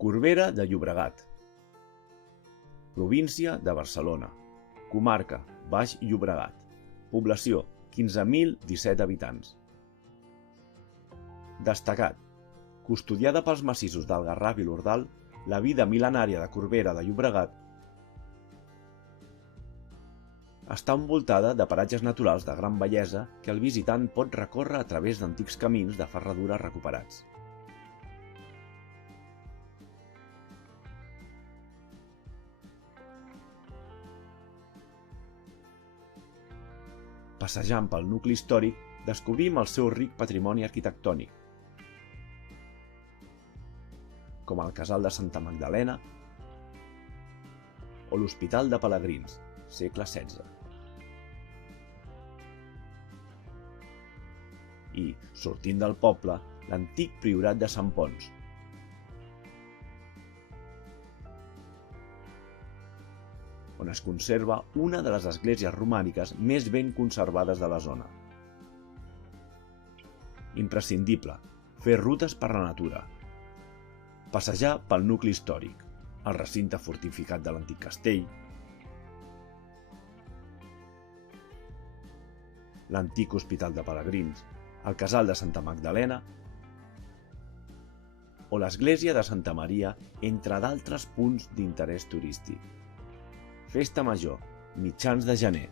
Corbera de Llobregat. Província de Barcelona. Comarca, Baix Llobregat. Població, 15.017 habitants. Destacat. Custodiada pels massissos del Garraf i l'Ordal, la vida mil·lenària de Corbera de Llobregat està envoltada de paratges naturals de gran bellesa que el visitant pot recórrer a través d'antics camins de ferradura recuperats. Passejant pel nucli històric, descobrim el seu ric patrimoni arquitectònic, com el Casal de Santa Magdalena o l'Hospital de Pelegrins, segle XVI. I, sortint del poble, l'antic priorat de Sant Ponç, on es conserva una de les esglésies romàniques més ben conservades de la zona. Imprescindible, fer rutes per la natura. Passejar pel nucli històric, el recinte fortificat de l'antic castell, l'antic Hospital de Pelegrins, el Casal de Santa Magdalena o l'església de Santa Maria, entre d'altres punts d'interès turístic. Festa Major, mitjans de gener.